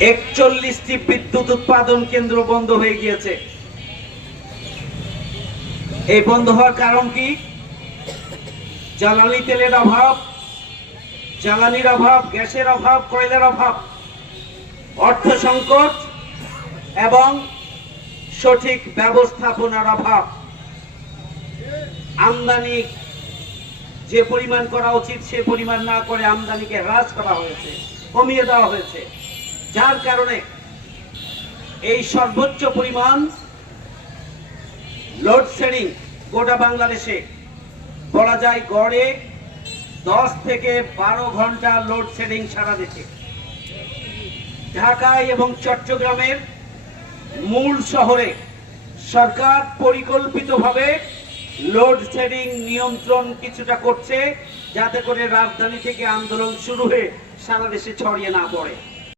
41টি বিদ্যুৎ উৎপাদন কেন্দ্র বন্ধ হয়ে গিয়েছে। এই বন্ধ হওয়ার কারণ কি? জ্বালানি তেলের অভাব, জ্বালানির অভাব, গ্যাসের অভাব, কয়লার অভাব, অর্থ সংকট এবং সঠিক ব্যবস্থাপনার অভাব। আমদানি যে পরিমাণ করা উচিত সে পরিমাণ না করে আমদানিকে হ্রাস করা হয়েছে, কমিয়ে দেওয়া হয়েছে, যার কারণে এই সর্বোচ্চ পরিমাণ লোডশেডিং গোটা বাংলাদেশে বলা যায় গড়ে 10 থেকে 12 ঘন্টা লোডশেডিং সারা দেশে। ঢাকায় এবং চট্টগ্রামের মূল শহরে সরকার পরিকল্পিতভাবে লোডশেডিং নিয়ন্ত্রণ কিছুটা করছে, যাতে করে রাজধানী থেকে আন্দোলন শুরু হয়ে সারা দেশে ছড়িয়ে না পড়ে।